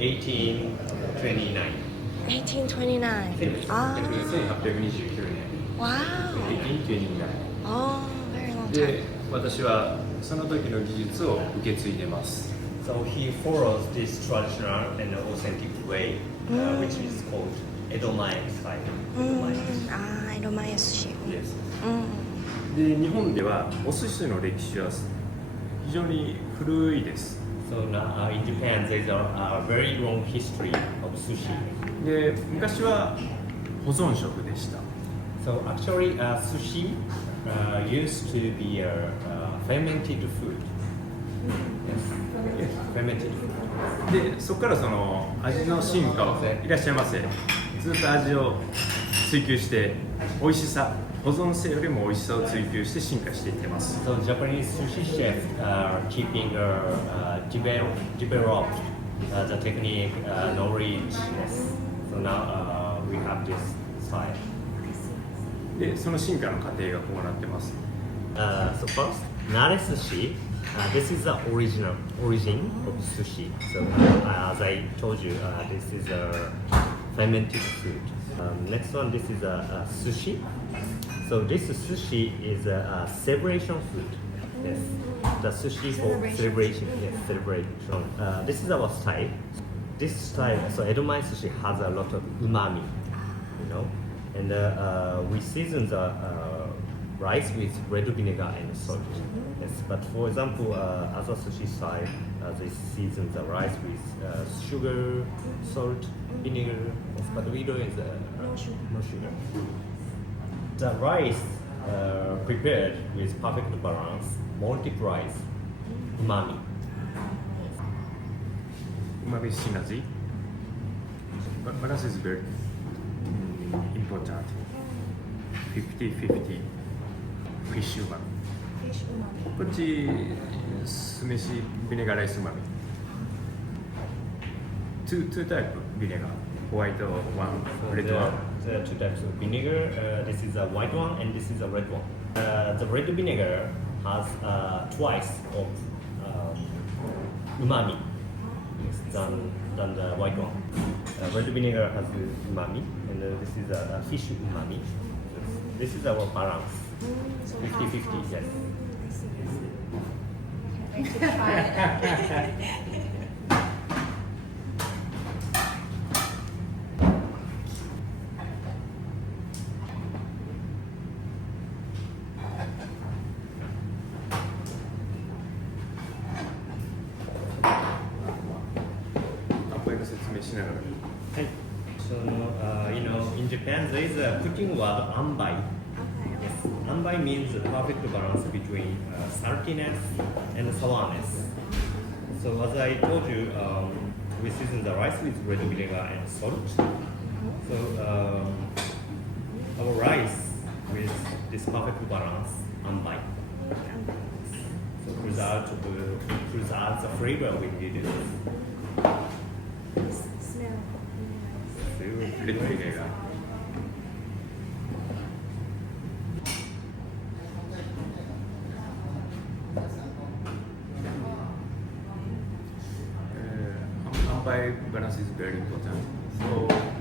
1829. 1829. Ah, 1829年 wow. 1829 Oh, very long time. で私はその時の技術を受け継いでます。 So he follows this traditional and authentic way, which is called Edomae style. Edomae. ああ、江戸前寿司。ですうん。で日本ではお寿司の歴史は非常に古いです。 So now in Japan, there's a very long history of sushi. で昔は保存食でした。 So actually, sushi used to be a fermented food. Yes, fermented food. でそこからその味の進化をいらっしゃいませ。ずっと味を追求して美味しさ、保存性よりも美味しさを追求して進化していってます。 So Japanese sushi chefs are keeping developed the technique, knowledge. Yes. So now we have this style. でその進化の過程がこうなってます。 So first, nare sushi. This is the origin of sushi. So as I told you, this is a fermented food. Next one, this is a sushi. So this sushi is a celebration food. Yes, the sushi for celebration. Yes, celebration. This is our style. This style, so Edomae sushi has a lot of umami, you know, and we season the rice with red vinegar and salt. Yes, but for example, other sushi style, they season the rice with sugar, salt, vinegar. Yes, but we do is no sugar. The rice prepared with perfect balance multiplies umami. うまみシナジー。Balance is very important. 50-50. Fish うまみ。こっち酢飯ビネガーライスうまみ。Two type vinegar. White one, red one. There are two types of vinegar. This is a white one and this is a red one. The red vinegar has twice of umami than the white one. Red vinegar has umami and this is a fish umami. This is our balance. 50-50, yes. So, in Japan, there is a cooking word ambai. Yes. Ambai means the perfect balance between saltiness and sourness. So, as I told you, we season the rice with red vinegar and salt. So, our rice with this perfect balance, ambai. So, preserve the flavor we needed. Red vinegar. Ambai balance is very important. So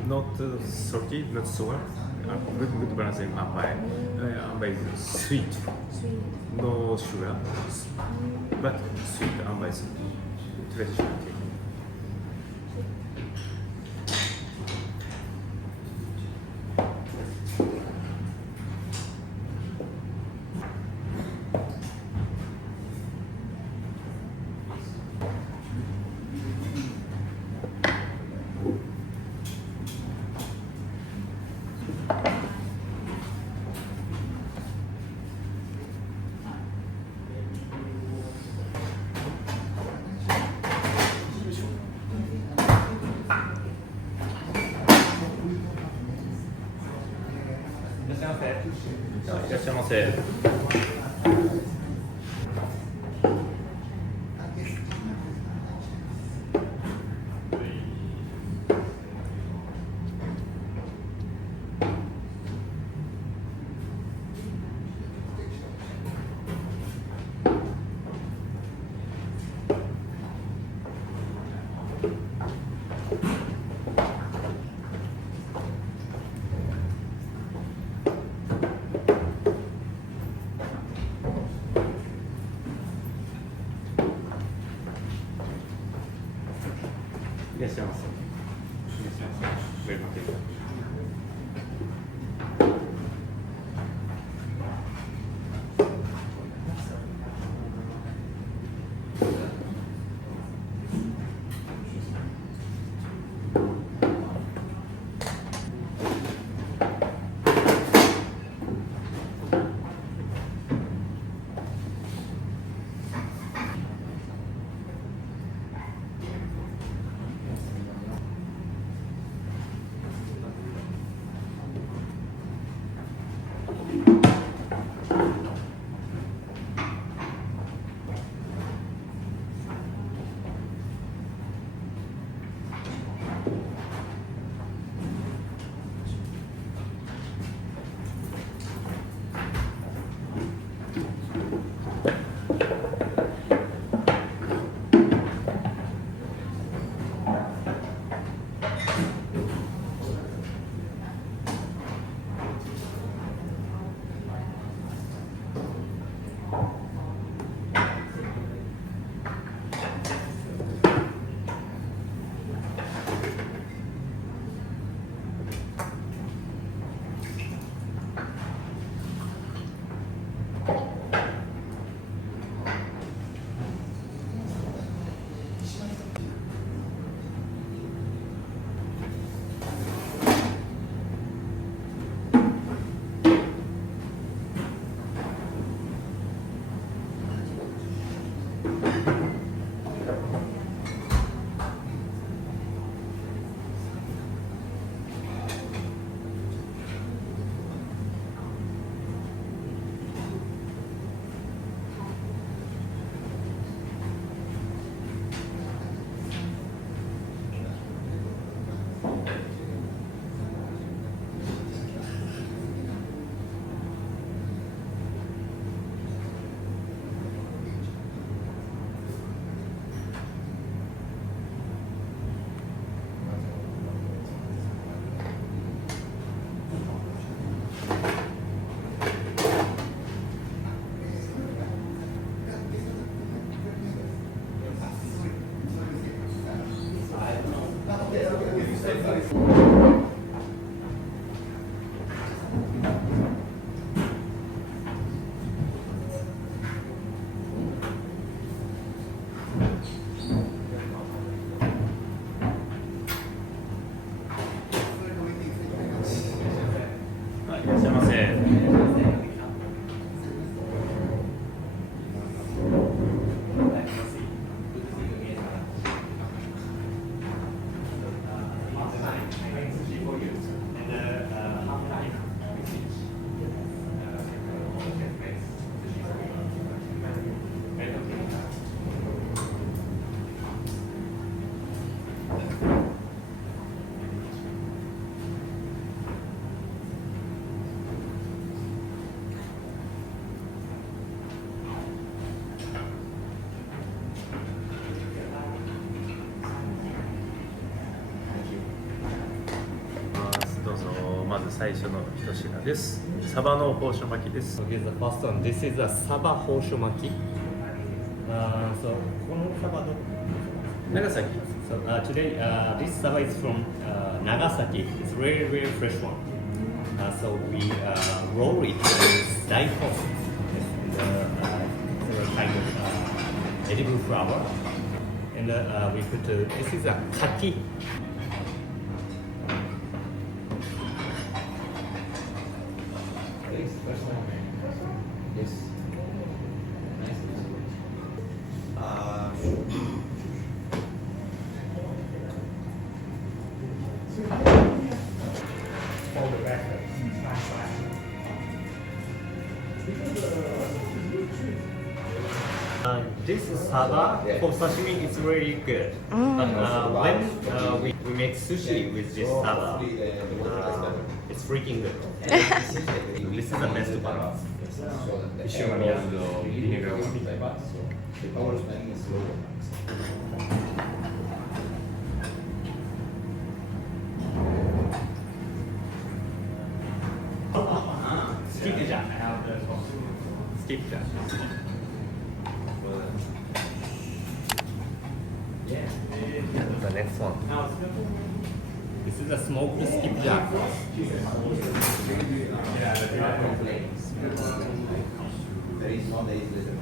not salty, not sour. Good balance in ambai. Ambai is sweet. No sugar, but sweet ambai is traditional technique.いらっしゃいませ。まず最初の一品です。サバの包丁巻きです。 Okay, the first one. This is a Saba Hosomaki. So, このサバどこ？長崎。 So today, this Saba is from Nagasaki. It's very, very fresh one. So we roll it with daikon, and several kind of edible flower. And we put this is a kaki. Yes. This Saba for sashimi is really good. But when we make sushi with this Saba, it's freaking good. This is the best balance. 一緒にやるとビネガーみたいな。Skip jam. Skip jam. And the next one. This is a smoked skipjack. Very small days later.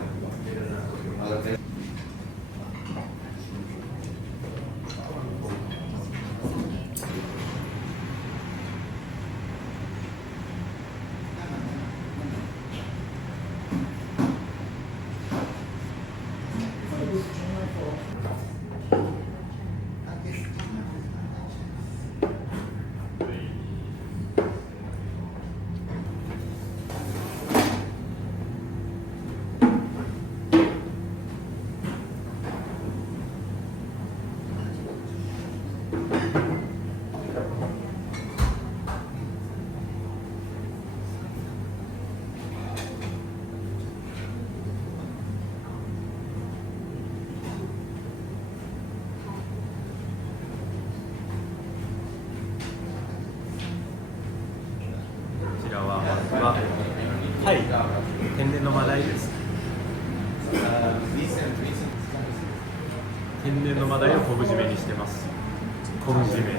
ちらはまずはタイ天然のマダイです。天然のマダイを昆布締めにしてます。昆布締め。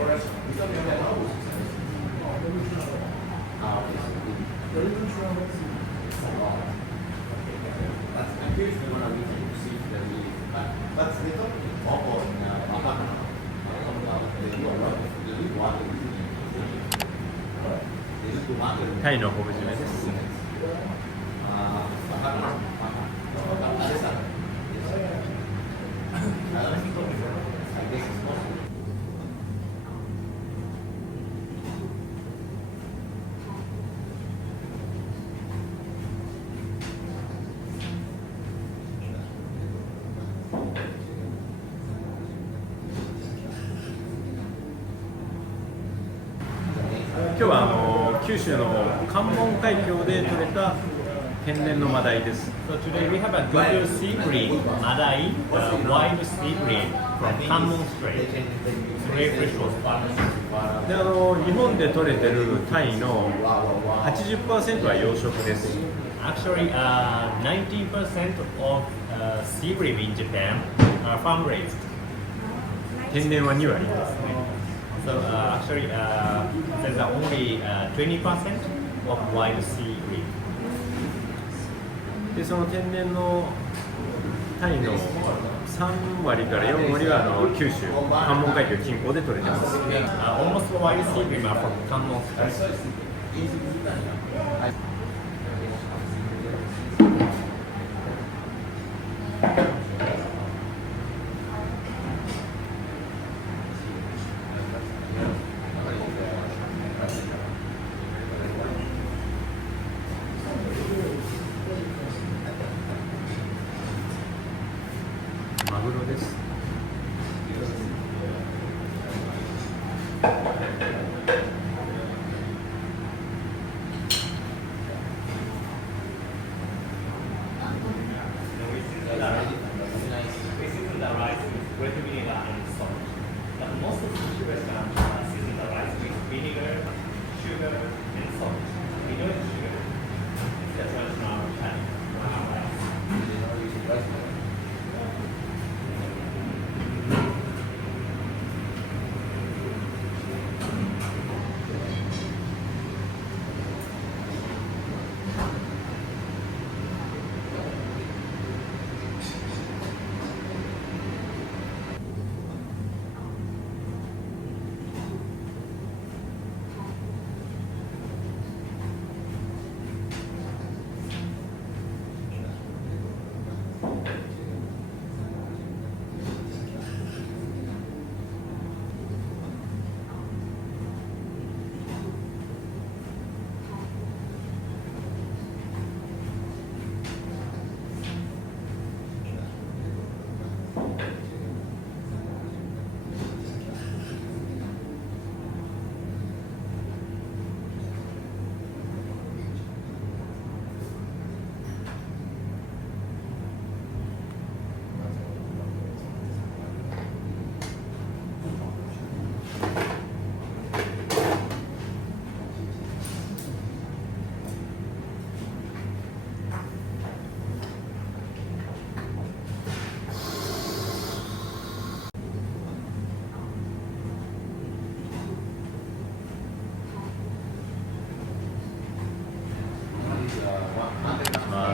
タイの昆布締めです。今日は九州の関門海峡で採れた天然のマダイです。So today we have a good sea breed, Malay, wild sea breed from Kamon Strait. It's very fresh water. で日本で採れてるタイの 80% は養殖です。Actually, 90% of sea breed in Japan are farm raised. 天然は2割ですね。So actually, there's only 20% of wild sea breed. でその天然のタイの3割から4割は九州関門海峡近郊で採れてます。Almost wild sea breed are from Kamon Strait. マグロです。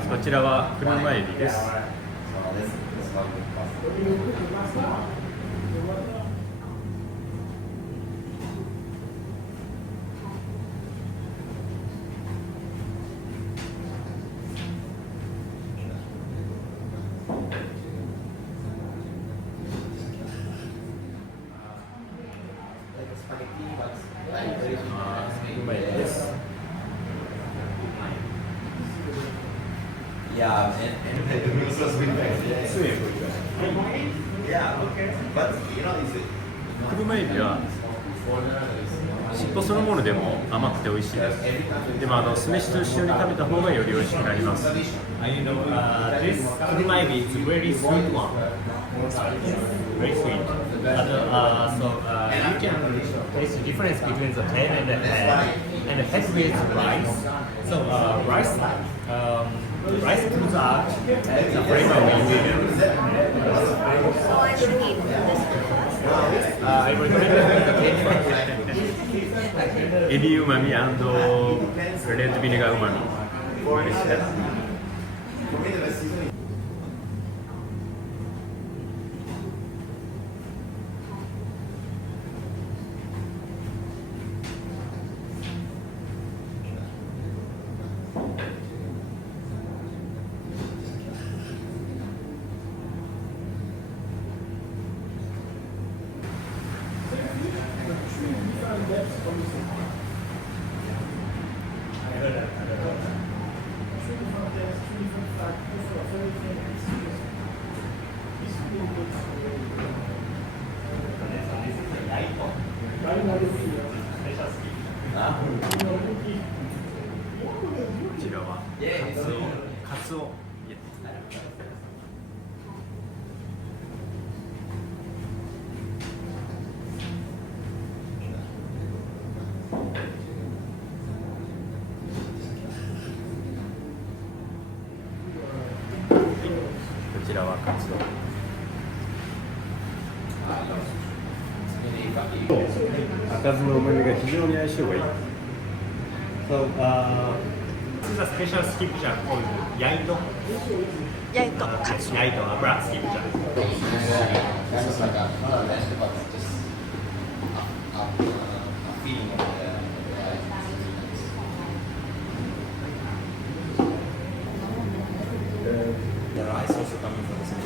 こちらは車エビです。Yeah, and the noodles was really nice. Yeah, but you know, is it? 車エビは尻尾そのものでも甘くて美味しいです。でも酢飯と一緒に食べた方がより美味しくなります。You know, this Kuruma Ebi is very sweet one. Very sweet. So you can taste the difference between the tail and the head. and head with rice. So rice comes out the flavor of ingredients. So I should eat this first. I recommend the cake first. エビうまみ&レッドビネガーうまみでした。こちらはカツオ。こちらはカツオ。赤酢の旨味が非常に相性がいい。So this is a special skipjack called yaito. Yaito katsu. Yaito, a black skipjack. This is like a not a rest, but just a feeling of the rice also coming from the same.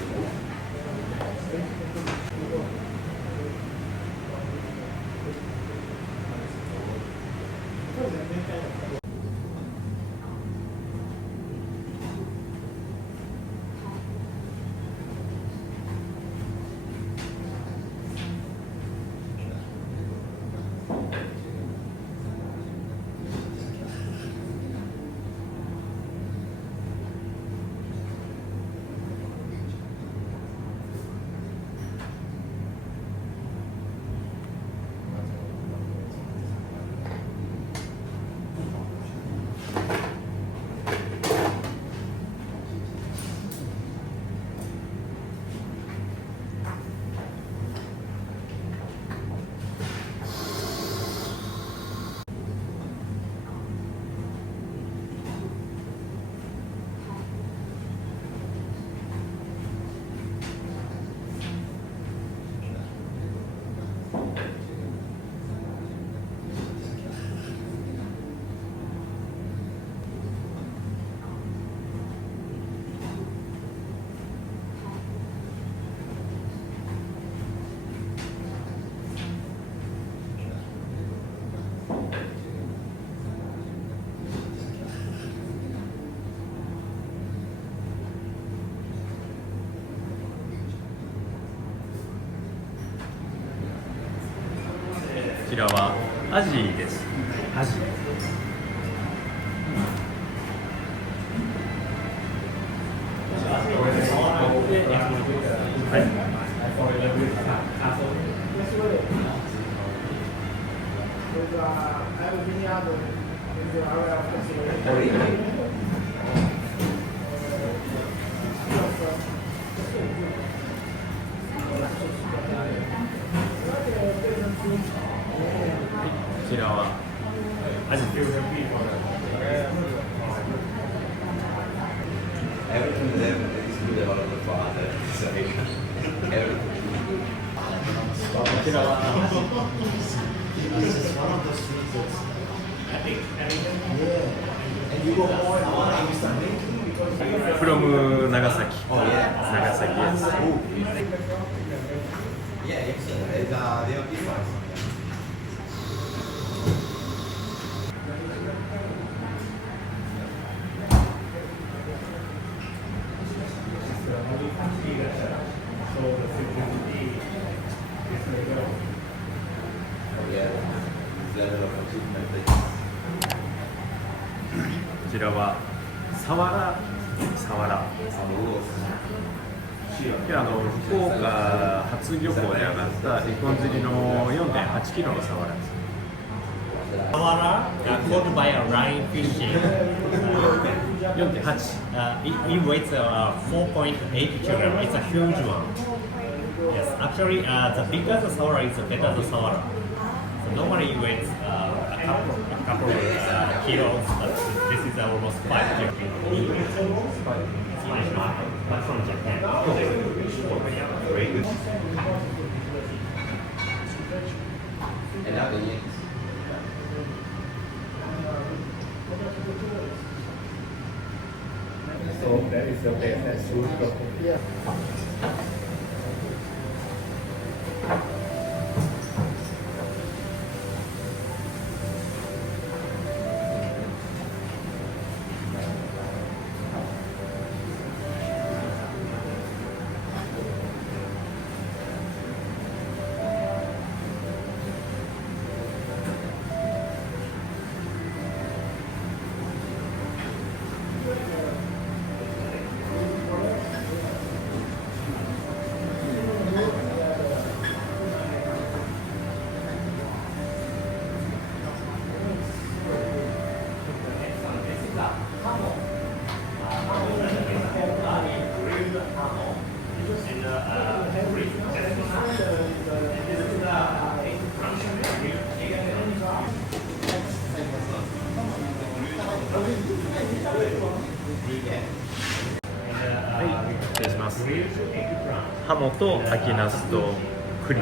こちらはアジです。アジ。はい。こちらはアジです。Everything there is good about the father. So everything. こちらは This is one of the sweets that's yeah. And you go more and more and you start making because from 長崎。oh yeah. 長崎です。Yeah, excellent. They are different. こちらはサワラ。福岡初漁港で上がった一本釣りの4.8キロのサワラです。Sawara caught by a line fishing. 4.8 It weighs 4.8 kilogram. It's a huge one. Yes, actually, the bigger the sawara is, the better the sawara. So normally it weighs a couple of kilos, but this is almost 5 kilos. Spanish market, but from Japan. Very good. And now the yens. So that is the best food. Hamo と秋ナスと栗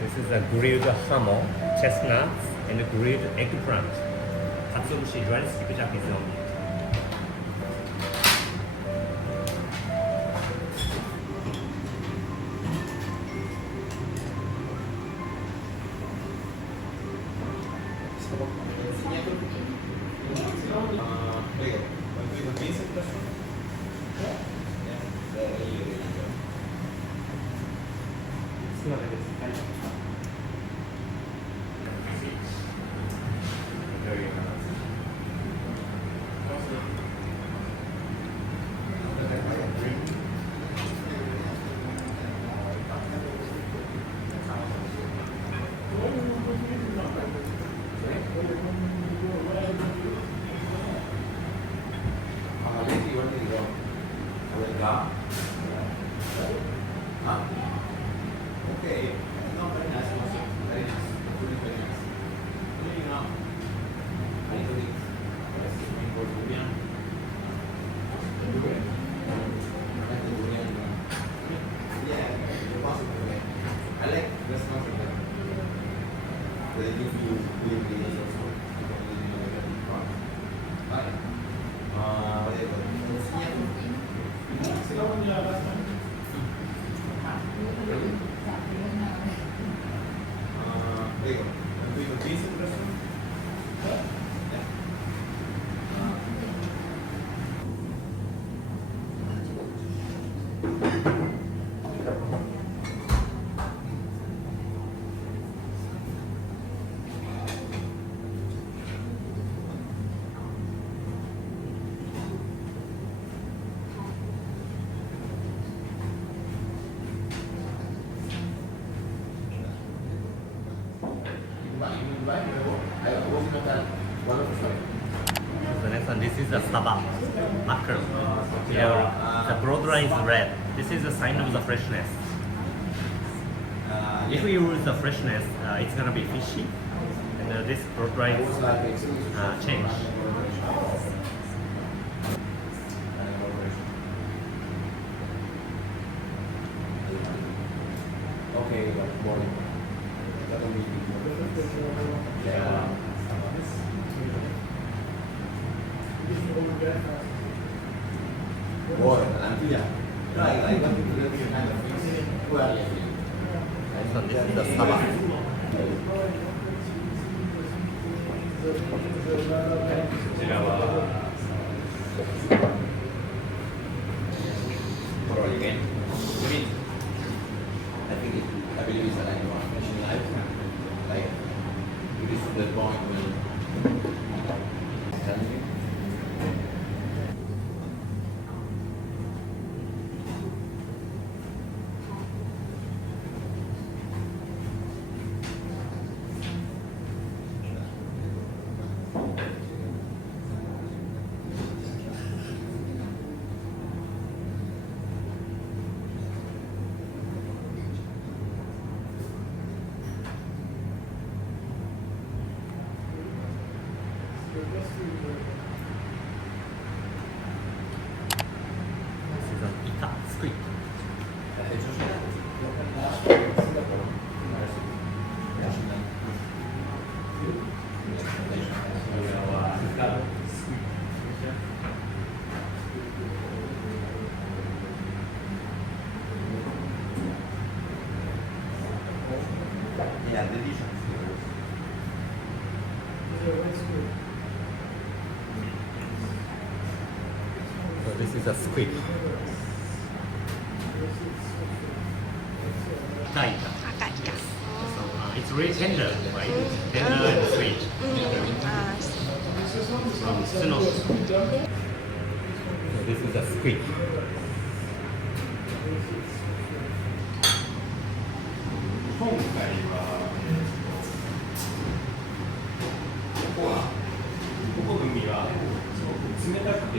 This is a grilled hamo, chestnuts, and grilled eggplant. Katsuo dry skipjack is on it. Okay, not very nice, also very nice, really very nice. You know, I need to eat. Yes, in Bulgarian. Yeah, possible. I like restaurants like that. They give you good deals also. Right. Prego, do beans in restaurant? Yeah. The next one, this is a Saba, mackerel. Here, the broad line is red. This is a sign of the freshness. If we use the freshness, it's gonna be fishy, and this broad line change. Okay, but morning. Yeah. Boy, nanti ya. Like what people do kind of things. Well, So this is the Saba. Roll again. I believe it's like one finishing life. Like, you reach to the point when telling you. This is a squid. Kita. อากาศกัด So it's really tender, right? Tender and sweet. อ่า From Tsuno. This is a squid. 今回はここの海はすごく冷たくて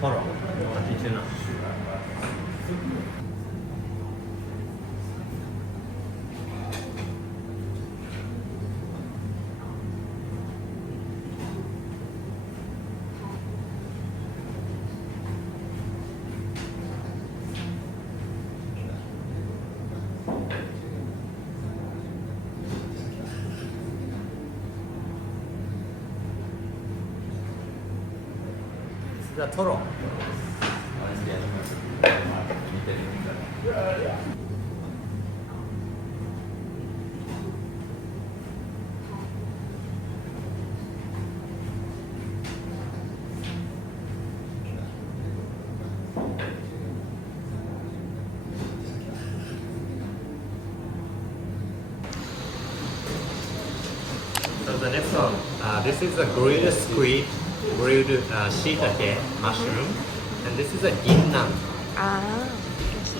Toro. Ahi tuna. This is a toro. So the next one, this is a grilled squid, grilled shiitake mushroom, and this is a ginnan. อ่าโอเค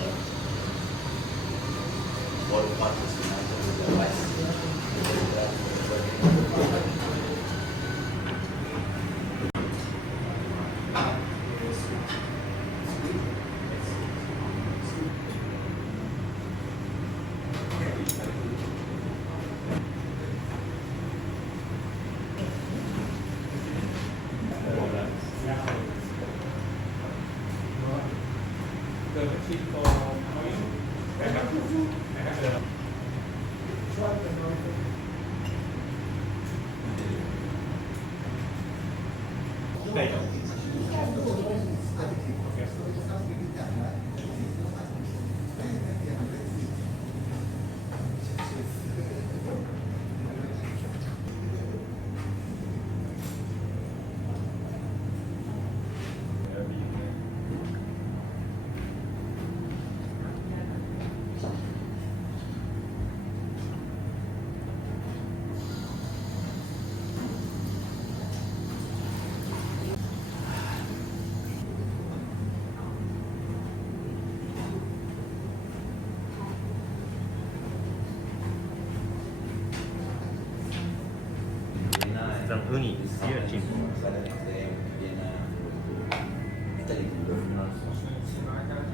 It's an uni, sea urchin.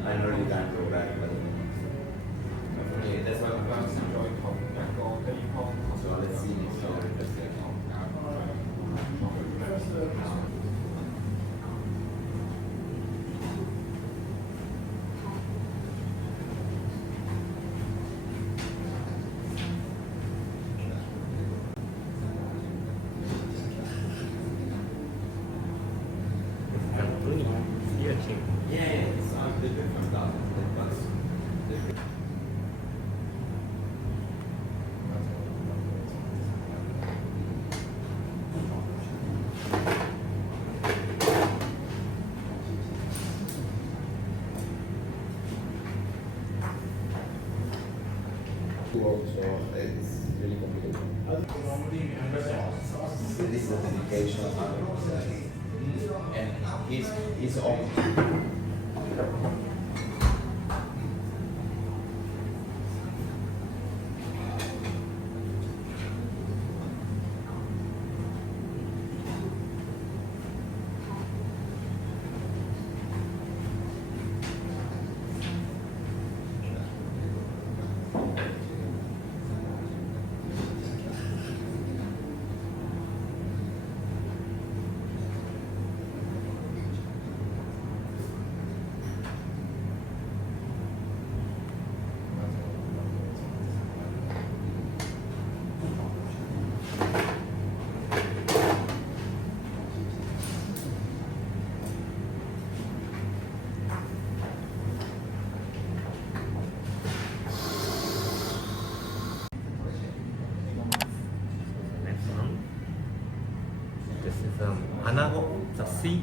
I know you can't go back, but that's why I'm going to enjoy so let's see next year. It's an uni, sea urchin. Yeah, it's different from that. So it's really complicated. This is the dedication and his own.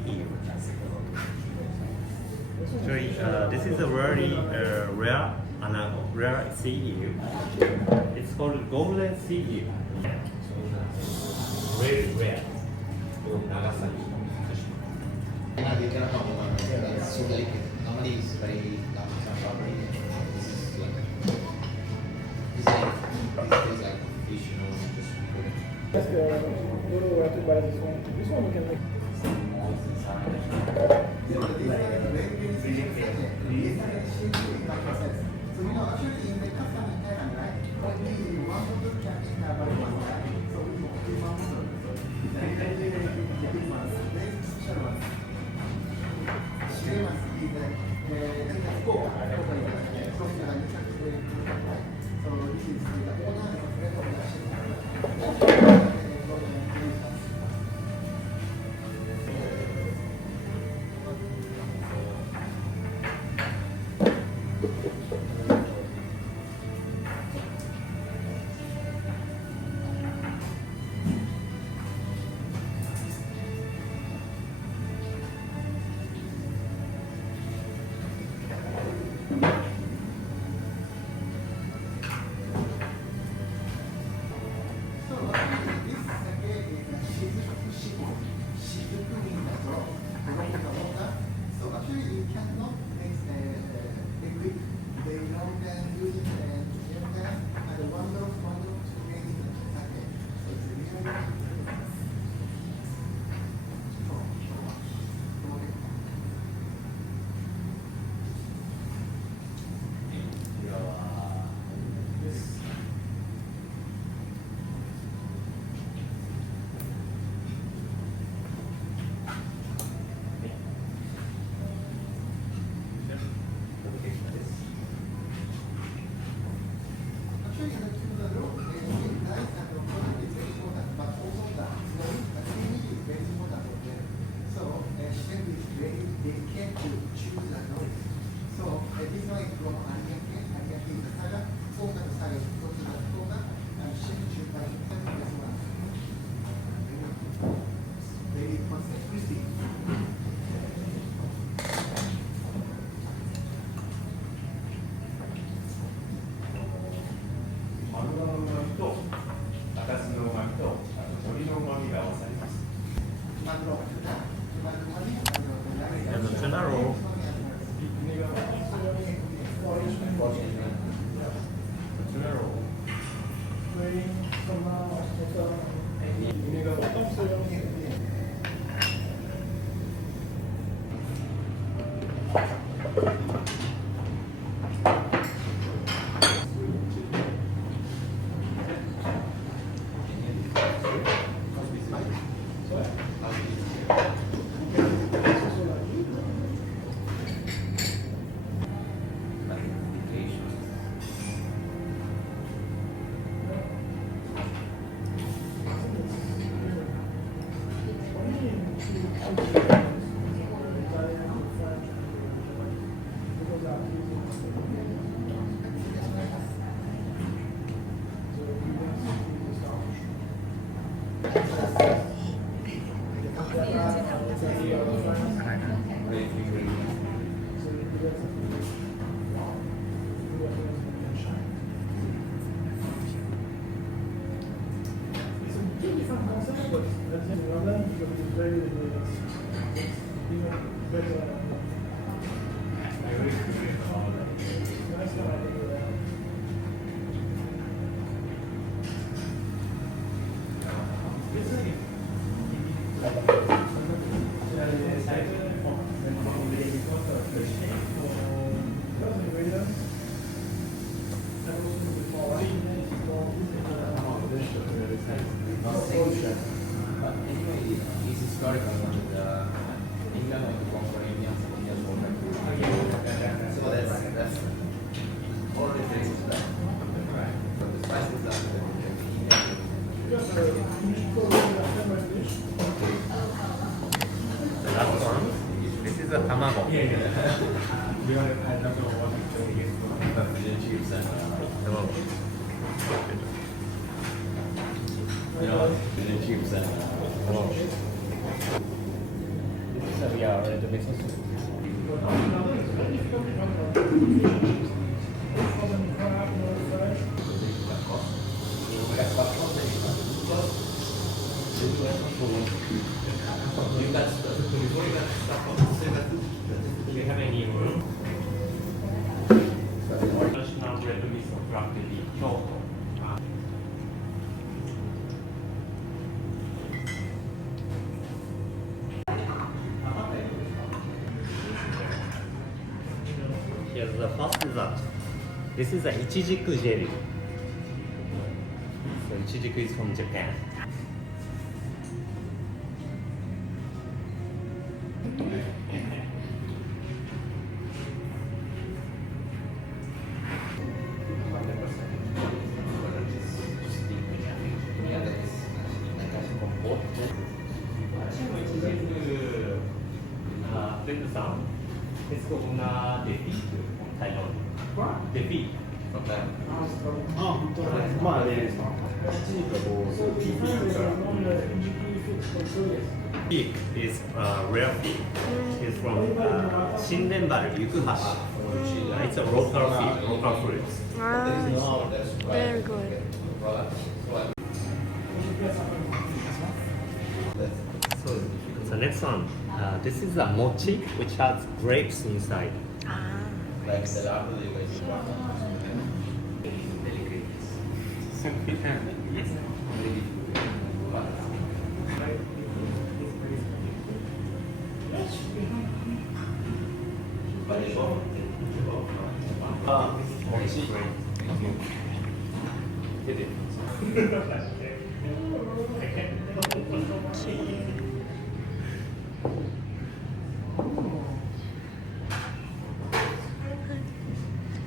eel. Actually, this is a very rare sea eel. It's called golden sea eel. Very rare. So like normally it's very property. This is like fish, you know, just put it. Ask Guru to buy this one. This one we can make. So you know, actually in the custom in Thailand, right? Only one of the captain have a one, right? So we want to very special ones. Shrimp is a scope. So this is the owner and friend of the shrimp. And the tuna roll. Tuna roll. Last one. This is a tamago. Yeah, the miso soup. Do you have any room? Traditional red miso crafted in Kyoto. Here's the first dessert. This is a ichijiku jelly. So ichijiku is from Japan. It's una de feet from Thailand. De feet. Okay. あ、本当だ。まあね、チーズがこう、そう、ピーマンから飲んで、Pig is rare pig. It's from Shindenbaru, Yukuhashi. It's a local pig, local fruits. Ah, very good. So the next one, this is a mochi which has grapes inside. Ah, Like the larder you guys want. Yes.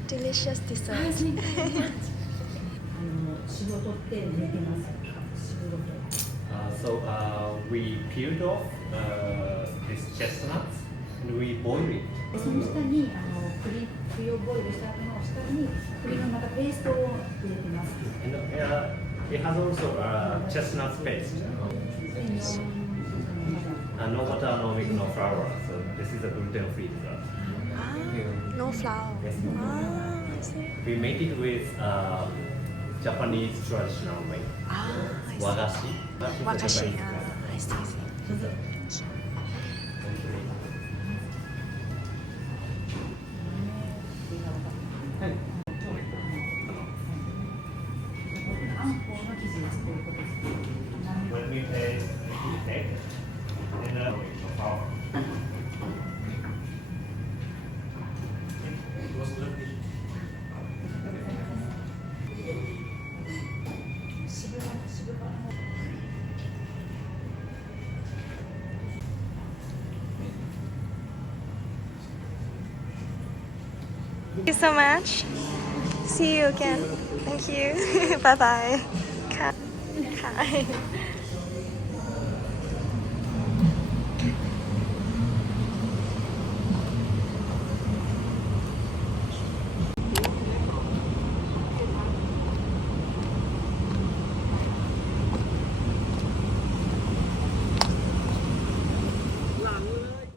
delicious dessert. 仕事って寝てますか？仕事。So we peeled off these chestnuts and we boiled it. その下に栗をボイルした後の下に栗のまたペーストを入れてます。 And it has also chestnut paste. No butter, no milk, no flour. So this is a gluten-free dessert. Ah, no flour. Yes. Ah, I see. We made it with Japanese traditional way. Ah, I see. Wagashi. Wakashi. Ah, I see. I see. When we taste, we take and then we flour. Thank you so much. See you again. Thank you. Bye bye. Bye.